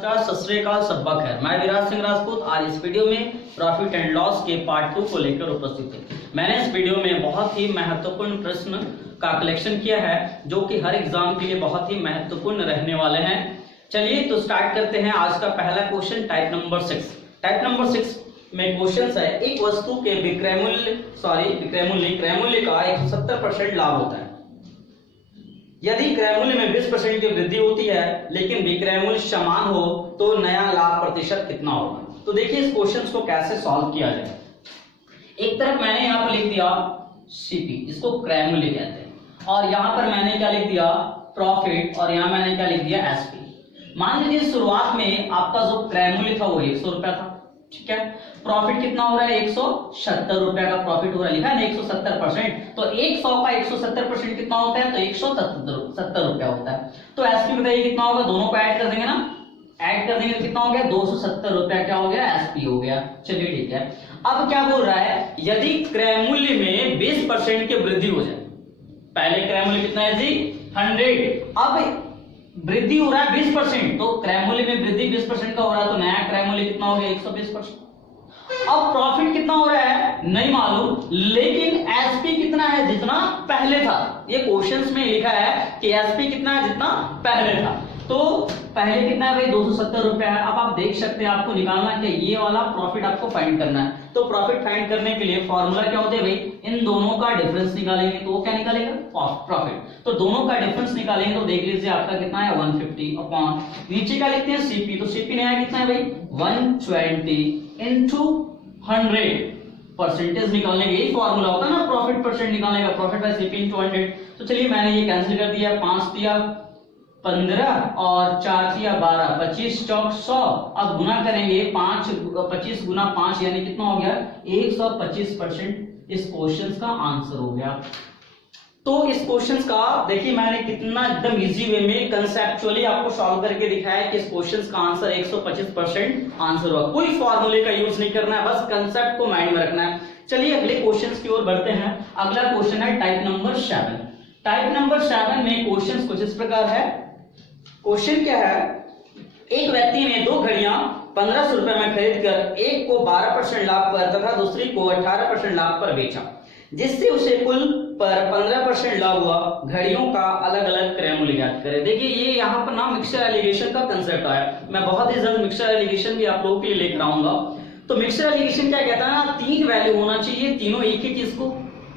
नमस्कार, सत श्री अकाल, सब्बा खैर। मैं विराज सिंह राजपूत आज इस वीडियो में प्रॉफिट एंड लॉस के पार्ट 2 को लेकर उपस्थित हूँ। मैंने इस वीडियो में बहुत ही महत्वपूर्ण प्रश्न का कलेक्शन किया है जो कि हर एग्जाम के लिए बहुत ही महत्वपूर्ण रहने वाले हैं। चलिए तो स्टार्ट करते हैं। आज का पहला question type number 6। Type number 6 में क्वेश्चन है, एक वस्तु के क्रय मूल्य का 170% लाभ होता है। यदि क्रय मूल्य में 20% की वृद्धि होती है लेकिन विक्रय मूल्य समान हो तो नया लाभ प्रतिशत कितना होगा। तो देखिए इस क्वेश्चन को कैसे सॉल्व किया जाए। एक तरफ मैंने यहाँ पर लिख दिया सीपी, इसको क्रय मूल्य कहते हैं, और यहाँ पर मैंने क्या लिख दिया प्रॉफिट, और यहाँ मैंने क्या लिख दिया एसपी। मान लीजिए शुरुआत में आपका जो क्रय मूल्य था वो 100 रुपया था, ठीक है। प्रॉफिट कितना हो रहा है 170 रुपया का प्रॉफिट हो रहा है, लिखा है ना 170%। तो 100 का 170% कितना होता है, तो 170 रुपया होता है। तो एसपी बताइए कितना होगा, दोनों को ऐड कर देंगे ना, ऐड कर देंगे तो कितना हो गया 270 रुपया क्या हो गया एसपी हो गया। चलिए ठीक है। अब क्या बोल रहा है, यदि क्रय मूल्य में 20% की वृद्धि हो जाए। पहले क्रय मूल्य कितना है जी 100, अब वृद्धि हो रहा है 20%, तो क्रय मूल्य में वृद्धि 20% का हो रहा है, तो नया क्रय मूल्य कितना हो गया 120%। अब प्रॉफिट कितना हो रहा है नहीं मालूम, लेकिन एसपी कितना है जितना पहले था। ये क्वेश्चंस में लिखा है कि एसपी कितना है जितना पहले था। तो पहले कितना है भाई 270 रुपया है। अब आप देख सकते हैं आपको निकालना क्या, ये वाला प्रॉफिट आपको फाइंड करना है। तो प्रॉफिट फाइंड करने के लिए फॉर्मूला क्या होता है भाई, इन दोनों का डिफरेंस निकालेंगे तो वो क्या निकालेगा प्रॉफिट। तो दोनों का डिफरेंस निकालेंगे तो देख लीजिए आपका कितना है 150 अपॉन नीचे का लिखते हैं सीपी। तो सीपी नया कितना है भाई 120 इंटू 100। परसेंटेज निकालने का यही फॉर्मूला होता है ना प्रॉफिट परसेंट निकालने का, प्रॉफिट बाय सीपी इंटू 100। तो चलिए मैंने ये कैंसिल कर दिया, 5 दिया 15 और 4 दिया 12, 25 चौक 100। अब गुना करेंगे 25 गुना 5 यानी कितना हो गया 125%। इस क्वेश्चन का आंसर हो गया। तो इस क्वेश्चन का देखिए मैंने कितना एकदम इजी वे में कंसेप्चुअली आपको सॉल्व करके दिखाया कि इस क्वेश्चन का आंसर 125% आंसर होगा। कोई फॉर्मूले का यूज नहीं करना है, बस कंसेप्ट को माइंड में रखना है। चलिए अगले क्वेश्चन की ओर बढ़ते हैं। अगला क्वेश्चन है टाइप नंबर 7। टाइप नंबर 7 में क्वेश्चन कुछ इस प्रकार है। क्वेश्चन क्या है, एक व्यक्ति ने 2 घड़ियां 1500 रुपए में खरीद कर एक को 12% लाभ पर तथा दूसरी को 18% लाभ पर बेचा, जिससे उसे कुल पर 15% लाभ हुआ। घड़ियों का अलग अलग क्रय मूल्य ज्ञात करें। देखिए ये यहाँ पर ना मिक्सचर एलिगेशन का कंसेप्ट आया। मैं बहुत ही जल्द मिक्सचर एलिगेशन भी आप लोगों के लिए लेकर आऊंगा। तो मिक्सचर एलिगेशन क्या कहता है ना, 3 वैल्यू होना चाहिए, तीनों एक ही चीज को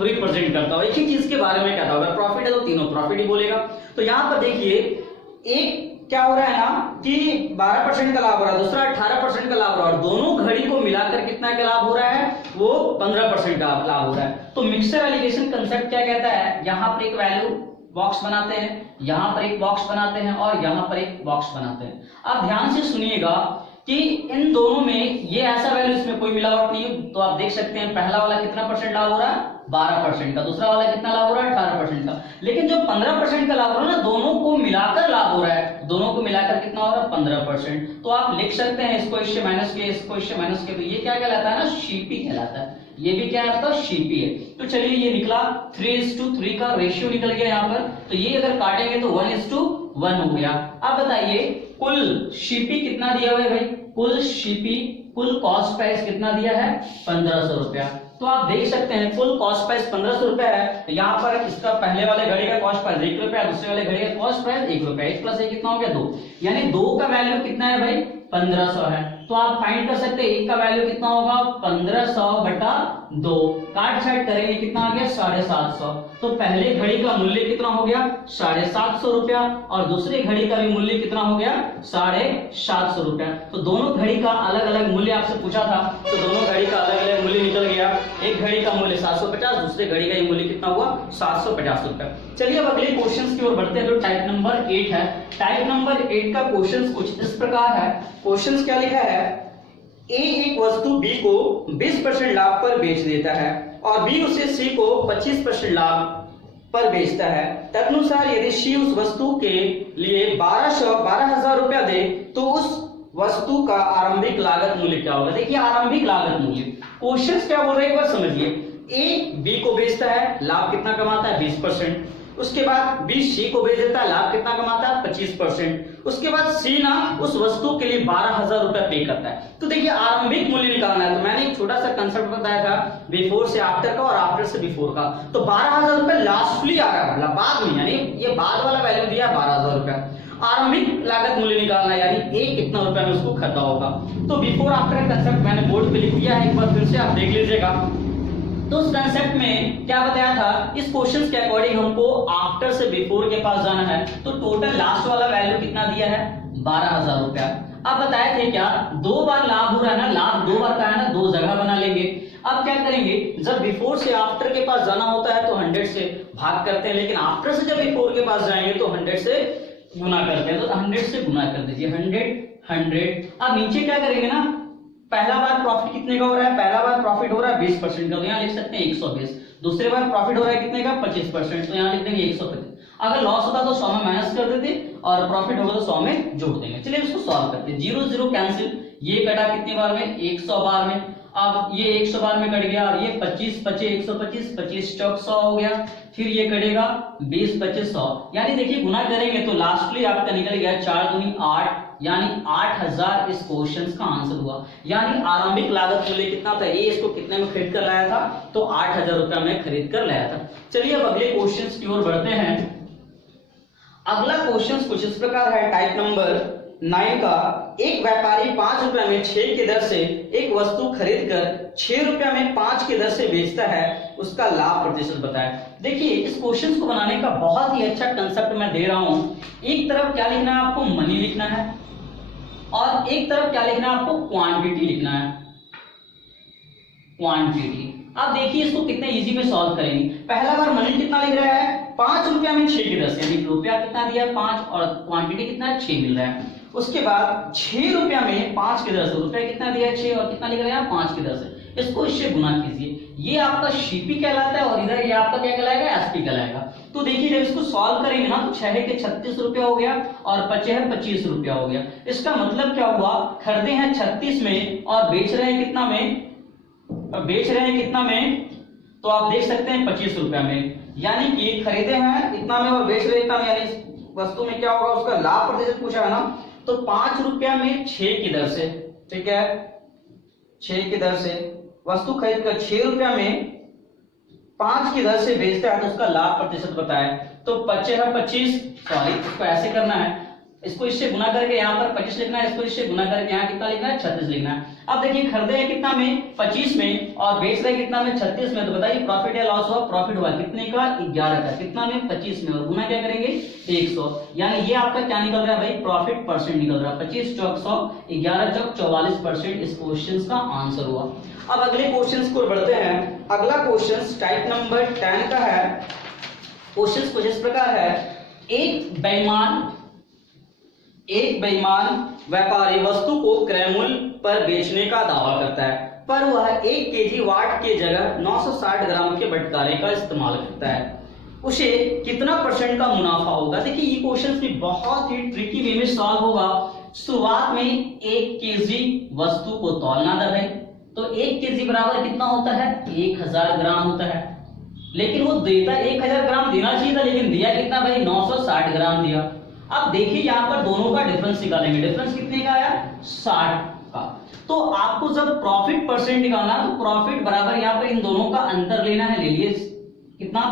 रिप्रेजेंट करता हो, एक ही चीज के बारे में कहता हो। अगर प्रॉफिट है तो तीनों प्रॉफिट ही बोलेगा। तो यहाँ पर देखिए एक क्या हो रहा है ना कि 12% का लाभ हो रहा है, दूसरा 18% का लाभ हो रहा है, और दोनों घड़ी को मिलाकर कितना का लाभ हो रहा है वो 15% का लाभ हो रहा है। तो मिक्सचर एलिगेशन कंसेप्ट क्या कहता है, यहाँ पर एक वैल्यू बॉक्स बनाते हैं, यहाँ पर एक बॉक्स बनाते हैं और यहाँ पर एक बॉक्स बनाते हैं। अब ध्यान से सुनिएगा कि इन दोनों में ये ऐसा वैल्यू, इसमें कोई मिलावट नहीं है। तो आप देख सकते हैं पहला वाला कितना परसेंट लाभ हो रहा है 12% का, दूसरा वाला कितना लाभ हो रहा है 18% का। लेकिन जो 15% का लाभ हो रहा है ना, दोनों को मिलाकर लाभ हो रहा है, दोनों को मिलाकर कितना हो रहा है 15%। तो आप लिख सकते हैं इसको इससे माइनस के, इसको इससे माइनस के, तो ये क्या कहलाता है ना सीपी कहलाता है। ये भी क्या है आपका सीपी है। तो चलिए ये निकला 3:3 का रेशियो निकल गया यहाँ पर। तो ये अगर काटेंगे तो 1:1 हो गया। अब बताइए कुल सीपी कितना दिया हुआ है भाई, कुल सीपी कुल कॉस्ट प्राइस कितना दिया है 1500 रुपया। तो आप देख सकते हैं कुल कॉस्ट प्राइस 1500 रुपया है। तो यहाँ पर इसका पहले वाले घड़ी का कॉस्ट प्राइस 1 रुपया, दूसरे वाले घड़ी का कॉस्ट प्राइस 1 रुपया, 1 + 1 कितना हो गया 2, यानी 2 का वैल्यू कितना है भाई 1500 है। तो आप फाइंड कर सकते हैं 1 का वैल्यू कितना होगा 1500/2, काट छाट करेंगे कितना आ गया 750। तो पहले घड़ी का मूल्य कितना हो गया 750 रुपया, और दूसरी घड़ी का भी मूल्य कितना हो गया 750 रुपया। तो दोनों घड़ी का अलग अलग मूल्य आपसे पूछा था, तो दोनों घड़ी का अलग अलग मूल्य निकल गया। एक घड़ी का मूल्य 750, दूसरे घड़ी का मूल्य कितना हुआ 750 रुपया। चलिए अब अगले क्वेश्चन की ओर बढ़ते हैं जो टाइप नंबर 8 है। टाइप नंबर 8 का क्वेश्चन कुछ इस प्रकार है। क्वेश्चन क्या लिखा है, ए एक वस्तु बी को 20% लाभ पर बेच देता है और बी उसे सी को 25% लाभ पर बेचता है। तदनुसार यदि सी उस वस्तु के लिए 12,000 रुपया दे तो उस वस्तु का आरंभिक लागत मूल्य क्या होगा। देखिए आरंभिक लागत मूल्य क्वेश्चन क्या बोल रहे हैं एक बार समझिए। ए बी को बेचता है, लाभ कितना कमाता है 20%। उसके बाद बी सी को बेच देता है, लाभ कितना कमाता है 25%। उसके बाद सी ना उस वस्तु के लिए 12,000 रुपए पे करता है। तो देखिए आरंभिक मूल्य निकालना है, तो मैंने एक छोटा सा कंसेप्ट बताया था बिफोर से आफ्टर का और आफ्टर से बिफोर का। तो 12,000 रुपए लास्टली आ रहा है, बाद में, यानी ये बाद वाला वैल्यू दिया 12,000 रुपए। आरंभिक लागत मूल्य निकालना यानी ए कितना रुपए में उसको खरीदा होगा। तो बिफोर आफ्टर का कंसेप्ट मैंने बोर्ड पे लिख दिया है, एक बार फिर से आप देख लीजिएगा। तो उस कंसेप्ट में क्या बताया था, इस क्वेश्चन के अकॉर्डिंग हमको आफ्टर से बिफोर के पास जाना है। तो टोटल लास्ट वाला वैल्यू कितना दिया है 12,000 रुपया। अब बताए थे क्या 2 बार लाभ हो रहा है ना, लाभ 2 बार का है ना, 2 जगह बना लेंगे। अब क्या करेंगे, जब बिफोर से आफ्टर के पास जाना होता है तो 100 से भाग करते हैं, लेकिन आफ्टर से जब बिफोर के पास जाएंगे तो 100 से गुना करते हैं। तो 100 से गुना कर दीजिए, 100। अब नीचे क्या करेंगे ना, पहला बार प्रॉफिट कितने का हो रहा है, पहला बार प्रॉफिट हो रहा है 20% का, तो यहाँ लिख सकते हैं 120। दूसरे बार प्रॉफिट हो रहा है कितने का 25%, तो यहाँ लिख देंगे 125। अगर लॉस होता तो 100 में माइनस कर देते और प्रॉफिट होगा तो 100 में जोड़ देंगे। चलिए इसको सॉल्व करते हैं। 0 0 कैंसिल, ये कटा कितने बार में 100 बार में। अब ये 100 बार में कट गया, ये 25 25 125, 25 चौक 100 हो गया। फिर ये कटेगा 20 25 100, यानी देखिए गुना करेंगे तो लास्टली आपका निकल गया 4 दूनी 8, यानी 8,000 इस क्वेश्चन का आंसर हुआ। यानी आरंभिक लागत मूल्य कितना था, ये इसको कितने में खरीद कर लाया था, तो 8,000 रुपया में खरीद कर लाया था। चलिए अब अगले क्वेश्चन की ओर बढ़ते हैं। अगला क्वेश्चन कुछ इस प्रकार है, टाइप नंबर 9 का। एक व्यापारी 5 रुपए में 6 की दर से एक वस्तु खरीद कर 6 रुपए में 5 की दर से बेचता है, उसका लाभ प्रतिशत बताएं। देखिए इस क्वेश्चन को बनाने का बहुत ही अच्छा कंसेप्ट मैं दे रहा हूं। एक तरफ क्या लिखना है आपको, मनी लिखना है, और एक तरफ क्या लिखना है आपको, क्वांटिटी लिखना है, क्वांटिटी। अब देखिए इसको कितने इजी में सॉल्व करेंगे। पहला बार मनी कितना लिख रहा है 5 रुपया में 6 की दर से, यानी रुपया कितना दिया है 5 और क्वांटिटी कितना है 6 मिल रहा है। उसके बाद 6 रुपया में 5 की दर से, रुपया कितना दिया है 6 और कितना लिख रहे हैं 5 की दर से, इसको इससे गुना कीजिए। ये आपका सीपी कहलाता है और इधर ये आपका क्या कहलाएगा, एसपी कहलाएगा। तो देखिए जब इसको सॉल्व करेंगे ना तो 6 के 36 रुपया हो गया और 5 है 25 रुपया हो गया। इसका मतलब क्या हुआ, खरीदे हैं 36 में और बेच रहे हैं कितना में, बेच रहे हैं कितना में, तो आप देख सकते हैं 25 रुपया में। यानी कि खरीदे हैं इतना में और बेच रहे इतना में, यानी वस्तु में क्या होगा, उसका लाभ प्रतिशत पूछा है ना, तो 5 रुपया में 6 की दर से, ठीक है 6 की दर से वस्तु खरीद कर 6 रुपया में 5 की दर से बेचता है, तो उसका लाभ प्रतिशत बताए। तो 25 है 25, सॉरी इसको ऐसे करना है, इसको इससे गुना करके यहाँ पर 25 लिखना है, इसको इससे गुना करके यहाँ कितना लिखना है 36 लिखना है। अब देखिए खरीदे हैं कितना में 25 में और बेच रहे हैं कितना में 36 में, तो बताइए प्रॉफिट या लॉस हुआ, प्रॉफिट हुआ कितने का 11 का, कितना में 25 में, और गुना क्या करेंगे 100, यानी ये आपका क्या निकल रहा है भाई, प्रॉफिट परसेंट निकल रहा है। 25 चौक 100, 11 चौक 44% इस क्वेश्चन का आंसर हुआ। अब अगले क्वेश्चन को बढ़ते हैं। अगला क्वेश्चन टाइप नंबर 10 का है। क्वेश्चन कुछ इस प्रकार है, एक बेईमान व्यापारी वस्तु को क्रय मूल्य पर बेचने का दावा करता है, पर वह 1 केजी वाट के जगह 960 ग्राम के बटकारे का इस्तेमाल करता है, उसे कितना % का मुनाफा होगा। देखिए ये क्वेश्चन भी बहुत ही ट्रिकी वे में सॉल्व होगा। शुरुआत में 1 केजी वस्तु को तौलना दर है, तो 1 केजी बराबर कितना होता है 1000 ग्राम होता है, लेकिन वो देता 1000 ग्राम देना चाहिए था, लेकिन दिया कितना भाई 960 ग्राम दिया। अब देखिए यहाँ पर दोनों का डिफरेंस निकालेंगे, डिफरेंस कितने का आया 60 का। तो आपको जब प्रॉफिट परसेंट निकालना, तो प्रॉफिट बराबर यहाँ पर इन दोनों का अंतर लेना है, ले लिए कितना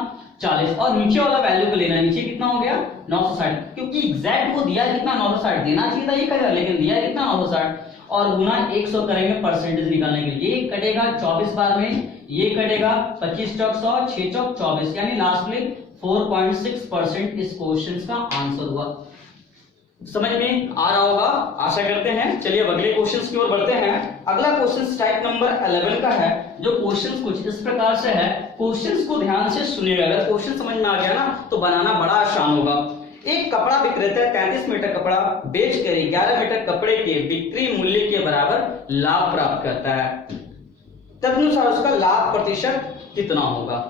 40, और नीचे वाला वैल्यू को लेना है, नीचे कितना हो गया 960, क्योंकि एग्जैक्ट वो दिया कितना 960, देना चाहिए था 1000 लेकिन दिया कितना 960, और गुना 100 करेंगे परसेंटेज निकालने के लिए। ये कटेगा 24 बार में, ये कटेगा 25 चौक 100, 6 चौक 24, यानी लास्ट में 4.6% इस क्वेश्चन का आंसर हुआ। समझ में आ रहा होगा, आशा करते हैं। चलिए अब अगले क्वेश्चन की ओर बढ़ते हैं। अगला क्वेश्चन टाइप नंबर 11 का है, जो क्वेश्चन कुछ इस प्रकार से है। क्वेश्चन को ध्यान से सुनिएगा, अगर क्वेश्चन समझ में आ गया ना तो बनाना बड़ा आसान होगा। एक कपड़ा विक्रेता 33 मीटर कपड़ा बेचकर 11 मीटर कपड़े के बिक्री मूल्य के बराबर लाभ प्राप्त करता है, तदनुसार उसका लाभ प्रतिशत कितना होगा।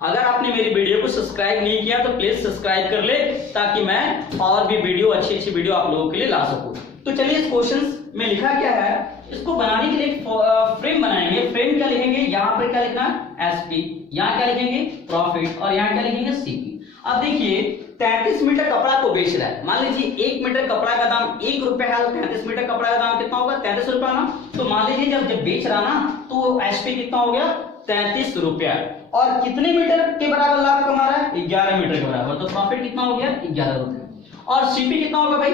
अगर आपने मेरी वीडियो को सब्सक्राइब नहीं किया तो प्लीज सब्सक्राइब कर ले, ताकि मैं और भी वीडियो अच्छी वीडियो आप लोगों के लिए ला सकूं। तो चलिए इस क्वेश्चन में लिखा क्या है, इसको बनाने के लिए फ्रेम बनाएंगे। फ्रेम क्या लिखेंगे, यहाँ पर क्या लिखना एसपी, यहाँ क्या लिखेंगे प्रॉफिट, और यहाँ क्या लिखेंगे सीपी। अब देखिए 33 मीटर कपड़ा को बेच रहा है, मान लीजिए 1 मीटर कपड़ा का दाम 1 रुपया है, 33 मीटर कपड़ा का दाम कितना होगा 33 रुपया ना। तो मान लीजिए जब बेच रहा ना तो एसपी कितना हो गया 33 रुपया, और कितने मीटर के बराबर लाभ कमा रहा है 11 मीटर के बराबर, तो प्रॉफिट कितना हो गया 11 रुपये। और सीपी कितना होगा भाई,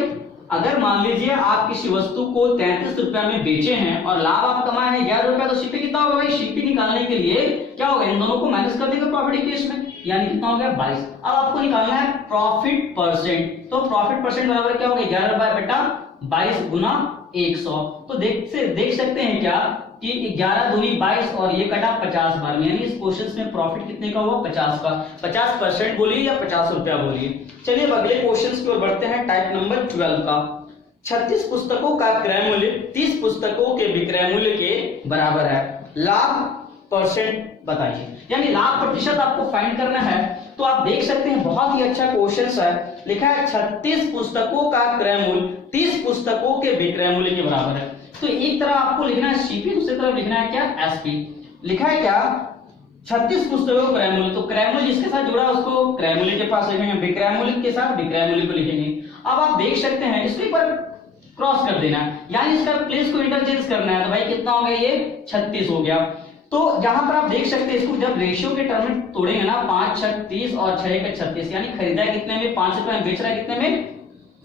अगर मान लीजिए आप किसी वस्तु को 33 रुपया में बेचे हैं और लाभ आप कमाए हैं 11 रुपया, तो सीपी कितना होगा भाई, सीपी निकालने के लिए क्या होगा, इन दोनों को माइनस कर देंगे प्रॉफिट इक्वेशन में, यानी कितना हो गया 22। अब आपको निकालना है प्रॉफिट परसेंट, तो प्रॉफिट परसेंट बराबर क्या होगा 11 रुपया बटा 22 गुना 100। तो देख सकते हैं क्या कि 11 दूनी 22 और ये कटा 50 बार में, यानी इस क्वेश्चन में प्रॉफिट कितने का हुआ 50 का। 50% बोलिए या 50 रुपया बोलिए। चलिए अब अगले क्वेश्चन की ओर बढ़ते हैं, टाइप नंबर 12 का। 36 पुस्तकों का क्रय मूल्य 30 पुस्तकों के विक्रय मूल्य के बराबर है, लाभ परसेंट बताइए, यानी लाभ प्रतिशत आपको फाइंड करना है। तो आप देख सकते हैं बहुत ही अच्छा क्वेश्चन है, लिखा है 36 पुस्तकों का क्रय मूल्य 30 पुस्तकों के विक्रय मूल्य के बराबर है। तो एक तरफ आपको लिखना है सीपी, दूसरी तरफ लिखना है क्या एसपी। लिखा है क्या 36 पुस्तकों का क्रय मूल्य, तो क्रय मूल्य जिसके साथ जुड़ा उसको क्रय मूल्य के पास लिखेंगे, विक्रय मूल्य के साथ विक्रय मूल्य को लिखेंगे। अब आप देख सकते हैं इसको एक बार क्रॉस कर देना है, यानी इसका प्लेस को इंटरचेंज करना है, तो भाई कितना हो गया ये 36 हो गया। तो यहां पर आप देख सकते हैं इसको जब रेशियो के टर्म में तोड़ेंगे ना 5 6 30 और 6 का 36, यानी खरीदा कितने में 5 रुपए में, बेच रहा है कितने में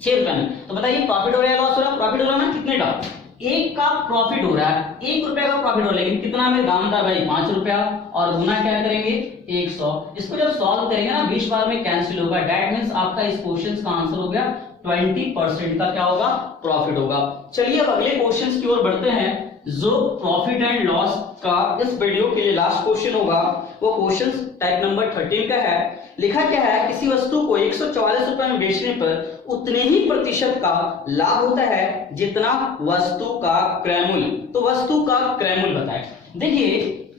6 रुपए में। तो बताइए प्रॉफिट हो रहा है लॉस हो रहा है, प्रॉफिट हो रहा है ना कितने का 1 का प्रॉफिट हो रहा है, 1 रुपए का प्रॉफिट हो रहा है, लेकिन कितना में दाम था भाई 5 रुपया, और गुना क्या करेंगे 100। इसको जब सॉल्व करेंगे ना 20 बार में कैंसिल होगा, दैट मींस आपका इस क्वेश्चन का आंसर हो गया 20% का क्या होगा प्रॉफिट होगा। चलिए अब अगले क्वेश्चन की ओर बढ़ते हैं, जो प्रॉफिट एंड लॉस का इस वीडियो के लिए लास्ट क्वेश्चन होगा, वो क्वेश्चन टाइप नंबर 13 का है। लिखा क्या है, किसी वस्तु को 144 रुपए में बेचने पर उतने ही प्रतिशत का लाभ होता है जितना वस्तु का क्रय मूल्य। तो वस्तु का क्रय मूल्य बताएं। देखिए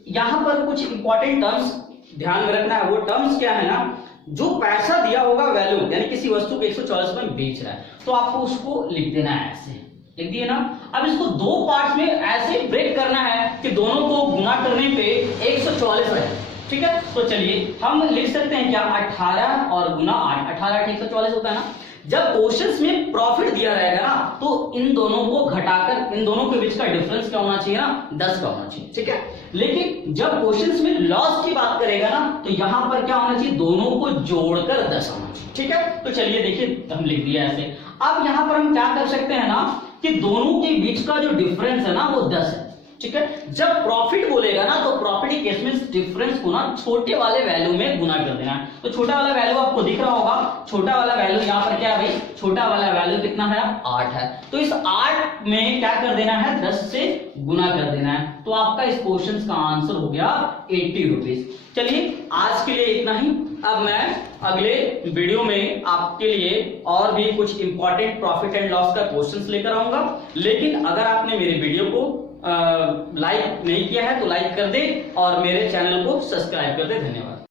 यहां पर कुछ इंपॉर्टेंट टर्म्स ध्यान में रखना है, वो टर्म्स क्या है ना, जो पैसा दिया होगा वैल्यू, यानी किसी वस्तु को 144 रुपए में बेच रहा है तो आपको उसको लिख देना है, ऐसे लिख दिए ना। अब इसको दो पार्ट्स में ऐसे ब्रेक करना है कि दोनों को गुना करने पे 144 आए, ठीक है। तो चलिए हम लिख सकते हैं क्या 18 और गुना 8, 18 8 144 होता है ना। जब क्वेश्चंस में प्रॉफिट दिया रहेगा ना तो इन दोनों को घटाकर इन दोनों के बीच का डिफरेंस क्या होना चाहिए ना 10 का होना चाहिए, ठीक है। लेकिन जब क्वेश्चंस में लॉस की बात करेगा ना तो यहां पर क्या होना चाहिए, दोनों को जोड़कर 10 होना चाहिए, ठीक है। तो चलिए देखिए हम लिख दिया ऐसे। अब यहां पर हम क्या कर सकते हैं ना कि दोनों के बीच का जो डिफरेंस है ना वो 10 है, ठीक है। जब प्रॉफिट बोलेगा ना तो प्रॉफिट के केस में डिफरेंस को ना छोटे वाले वैल्यू में गुना कर देना है। तो छोटा वाला वैल्यू आपको दिख रहा होगा, छोटा वाला वैल्यू यहाँ पर क्या है भाई, छोटा वाला वैल्यू कितना है 8 है। तो इस 8 में क्या कर देना है 10 से गुना कर देना है। तो आपका इस क्वेश्चन का आंसर हो गया 80 रुपीज। चलिए आज के लिए इतना ही। अब मैं अगले वीडियो में आपके लिए और भी कुछ इंपॉर्टेंट प्रॉफिट एंड लॉस का क्वेश्चंस लेकर आऊंगा। लेकिन अगर आपने मेरे वीडियो को लाइक नहीं किया है तो लाइक कर दे और मेरे चैनल को सब्सक्राइब कर दे। धन्यवाद।